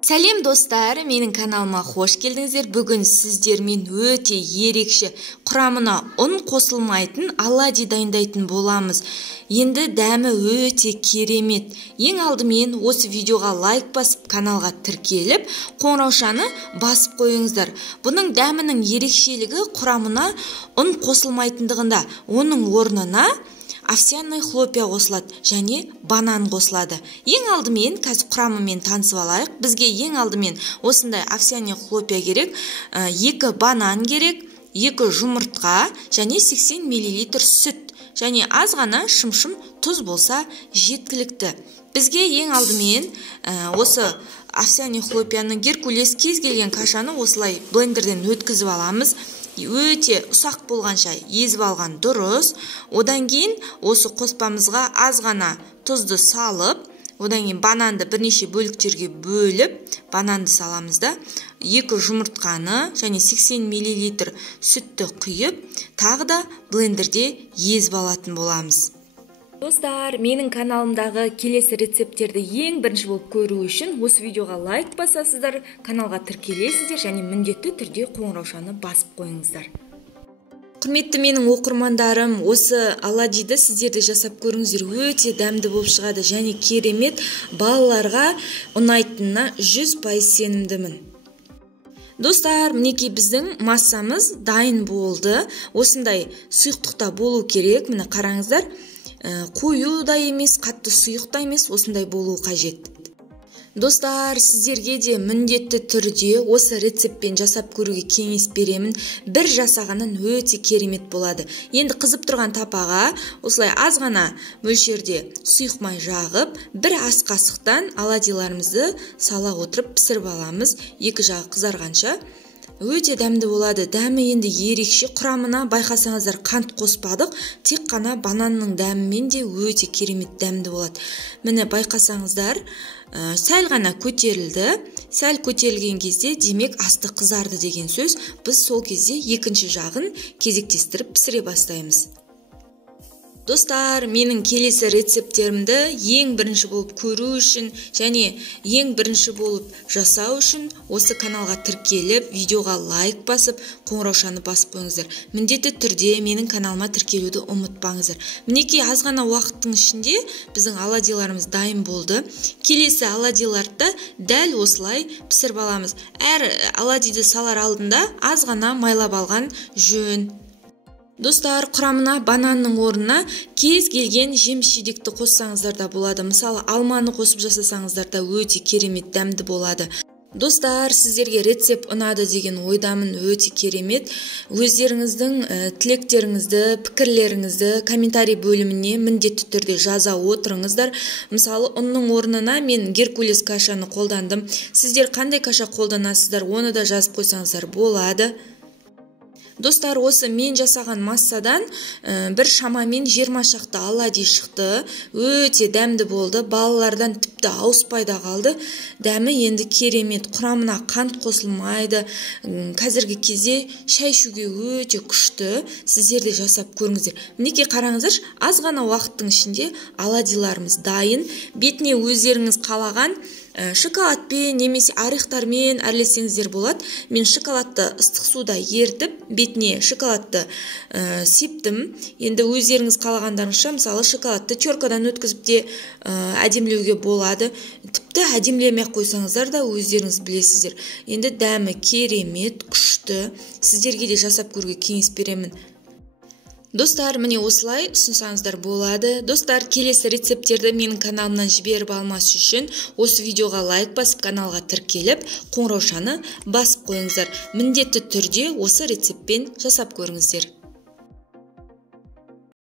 Сәлем достар, менің каналыма қош келдіңіздер. Бүгін сіздермен өте ерекше құрамына ұн қосылмайтын оладьи дайындайтын боламыз. Енді дәмі өте керемет. Ең алдымен осы видеоға лайк басып, каналға тіркеліп, қоңыраушаны басып қойыңыздар. Бұның дәмінің ерекшелігі құрамына ұн қосылмайтындығында. Оның орнына овсяный хлопья қосылады және банан қосылады. Ең алдымен қазір құрамымен танысып алайық. Бізге ең алдымен осындай овсяный хлопья керек, 2 банан керек, 2 жұмыртқа және 80 мл сүт және аз ғана шым-шым тұз болса жеткілікті. Бізге ең алдымен осы овсяный хлопьяны геркулес кез келген кашаны осылай блендерден өткізіп аламыз. Өте ұсақ болғанша езіп алған дұрыс. Одан кейін осы қоспамызға аз ғана тұзды салып, одан кейін бананды бірнеше бөліктерге бөліп, бананды саламыз да, 2 жұмыртқаны және 80 мл сүтті құйып, тағы да блендерде езіп алатын боламыз. Достар, менің каналымдағы келесі рецептерді ең бірінші болып көру үшін осы видеоға лайк басасыздар, каналға тіркелесіздер және міндетті түрде қоңыраушаны басып қойыңыздар. Құрметті менің оқырмандарым, осы оладьиді сіздерде жасап көріңіздер, өте дәмді болып шығады және керемет, балаларға ұнайтынына 100% сенімдімін. Достар, мінекей біздің массамыз дайын болды. Осындай сұйықтықта болу керек. Міне қараңыздар. Қою да емес, қатты сұйық та емес, осындай болу қажет. Достар, сіздерге де міндетті түрде осы рецептпен жасап көруге кеңес беремін. Бір жасағаннан өте керемет болады. Енді қызып тұрған тапаға осылай аз ғана мөлшерде сұйық май жағып, бір ас қасықтан оладьиларымызды сала отырып пісіріп аламыз. Екі жағы қызарғанша. Өте дәмді болады. Дәмі енді ерекше, құрамына байқасаңыздар қант қоспадық, тек қана бананның дәмімен де өте керемет дәмді болады. Міне байқасаңыздар, сәл ғана көтерілді. Сәл көтерілген кезде демек асты қызарды деген сөз. Біз сол кезде екінші жағын кезектестіріп пісіре бастаймыз. Достар, менің келесі рецепттерімді ең бірінші болып көру үшін және ең бірінші болып жасау үшін осы каналға тіркеліп, видеоға лайк басып, қоңыраушаны басып қойыңыздар. Міндетті түрде менің каналыма тіркелуді ұмытпаңыздар. Мінекей аз ғана уақыттың ішінде біздің оладьиларымыз дайын болды. Келесі оладьиларды дәл осылай пісіріп аламыз. Әр оладьиді салар алдында аз ғана майлап алған жөн. Достар, құрамына бананның орнына кез келген жеміс-жидекті қоссаңыздар да болады. Мысалы, алманы қосып жасасаңыздар да өте керемет дәмді болады. Достар, сіздерге рецепт ұнады деген ойдамын, өте керемет. Өздеріңіздің тілектеріңізді, пікірлеріңізді комментарий бөліміне міндетті түрде жаза отырыңыздар. Мысалы, ұнның орнына мен геркулес кашаны қолдандым. Сіздер қандай каша қолданасыздар, оны да жазып қойсаңыздар болады. Достар, осы мен жасаған массадан бір шамамен 20 шақты оладьи шықты. Өте дәмді болды. Балалардан тіпті ауыспайда қалды. Дәмі енді керемет. Құрамына қант қосылмайды. Қазіргі кезде шай ішуге өте күшті. Сіздер де жасап көріңіздер. Мінекей қараңыздар, аз ғана уақыттың ішінде оладьиларымыз дайын. Бетіне өздеріңіз қалаған шоколадпен немесе орехтармен әрлесеңіздер болады. Мен шоколадты ыстық суда ертіп, бетіне шоколадты септім. Енді өздеріңіз қалағандарыңызша, мысалы шоколадты теркадан өткізіп те әдемілеуге болады. Тіпті әдемілемей қойсаңыздар да өздеріңіз білесіздер. Енді дәмі керемет, күшті. Сіздерге де жасап көруге кеңес беремін. Достар, міне осылай ұсынсаңыздар болады. Достар, келесі рецепттерді менің каналымнан жіберіп алмас үшін осы видеоға лайк басып, каналға тіркеліп, қоңыраушаны басып қойыңыздар. Міндетті түрде осы рецептпен жасап көріңіздер.